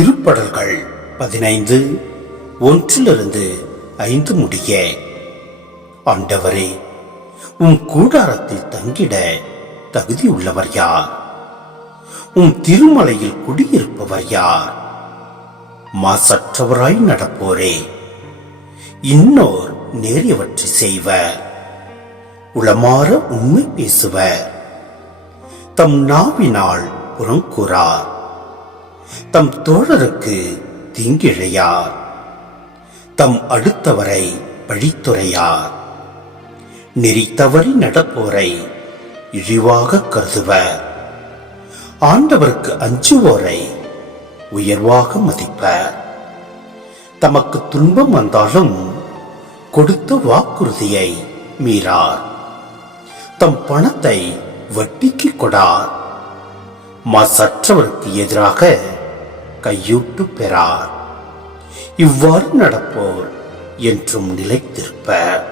திருப்படல்கள் பதினைந்து ஒன்றிலிருந்து ஐந்து முடிய. ஆண்டவரே உம் கூடாரத்தில் தங்கிட தகுதியுள்ளவர் யார்? உம் திருமலையில் குடியிருப்பவர் யார்? மாசற்றவராய் நடப்போரே இன்னோர் நேரியவற்றை செய்வர். உளமாற உண்மை பேசுவர். தம் நாவினால் புறங்கூறார். தம் தோழருக்கு தீங்கிழையார். தம் அடுத்தவரை பழித்துரையார் நெறி தவறி நடப்போரை இழிவாக கருதுவர். ஆண்டவருக்கு அஞ்சுவோரை உயர்வாக மதிப்பர். தமக்கு துன்பம் வந்தாலும் கொடுத்த வாக்குறுதியை மீறார். தம் பணத்தை வட்டிக்கு கொடார். மாசற்றவருக்கு எதிராக கையூட்டு பெறார். இவ்வாறு நடப்போர் என்றும் நிலைத்திருப்பர்.